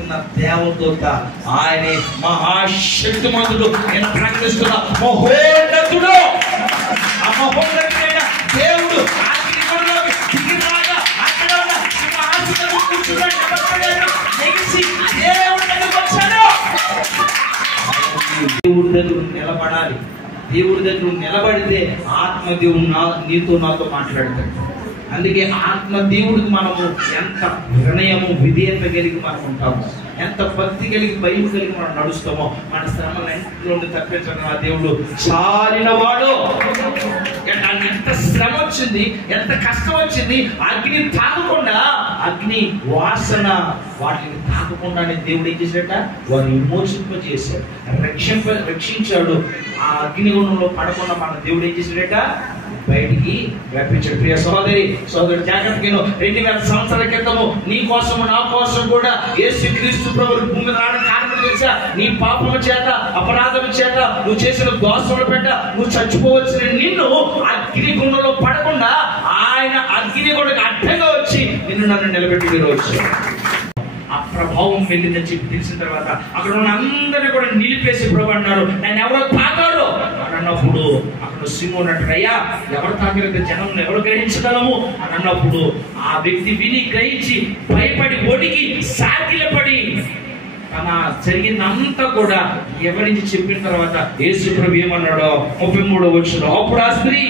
వస్తున్న దేవదూత ఆయనే మహాశక్తిమంతుడు. నేను ప్రకటిస్తున్న మహోన్నతుడు. ఆ మహోన్నతుడైన దేవుడు అగ్నిగుండంలోకి దిగిరాగా అక్కడ ఉన్న సింహాసనంలో కూర్చున్న లెగిసి దేవుడి దగ్గరికి వచ్చాడు. దేవుడి దగ్గర నిలబడాలి. దేవుడి దగ్గర నిలబడితే ఆత్మదేవుడు నీతో నాతో మాట్లాడతాడు. అందుకే ఆత్మదేవుడికి మనము ఎంత వినయము విధేయత కలిగి మనం ఉంటాము, ఎంత భక్తి కలిగి భయం కలిగి మనం నడుస్తామో మన శ్రమలన్నింటిలో తప్పించడం ఆ దేవుడు చాలినవాడు. ఎంత శ్రమ వచ్చింది, ఎంత కష్టం వచ్చింది, అగ్ని తాగకుండా, అగ్ని వాసన వాటిని తాగకుండానే దేవుడు ఏం చేశాడట, వారు విమోచింపజేశాడు, రక్షించాడు. ఆ అగ్నిగుండంలో పడకుండా మన దేవుడు ఏం చేశాడట, బయటికి రప్పించాడు. ప్రియ సహోదరి సోదరుడు జాగ్రత్తగా 2000 సంవత్సరాల క్రితము నీ కోసము నా కోసం కూడా యేసుక్రీస్తు ప్రభువు భూమి రావడానికి కారణం తెలుసా? నీ పాపము చేత అపరాధం చేత నువ్వు చేసిన దోషములు పెట్ట నువ్వు చచ్చిపోవలసిన నిన్ను అగ్నిగుండంలో పడకుండా ఆయన అగ్నిగుండకు అడ్డంగా వచ్చి నిన్ను నన్ను నిలబెట్టి వచ్చి ఆ ప్రభావం వెళ్ళిందని చెప్పి తెలిసిన తర్వాత అక్కడ ఉన్న అందరినీ కూడా నిలిపేసి ప్రభు అన్నారు, నన్ను ఎవరో తాకారు అని అన్నప్పుడు అక్కడ సీమోను అంటారు, అయ్యా ఎవరు తాకితే జనం ఎవరు గ్రహించగలము అని అన్నప్పుడు ఆ వ్యక్తి విని గ్రహించి భయపడి ఒడిగి సాగిలపడి తన జరిగిందంతా కూడా ఎవరించి చెప్పిన తర్వాత యేసు ప్రభు ఏమన్నాడో 33వ వచనం, అప్పుడు ఆ స్త్రీ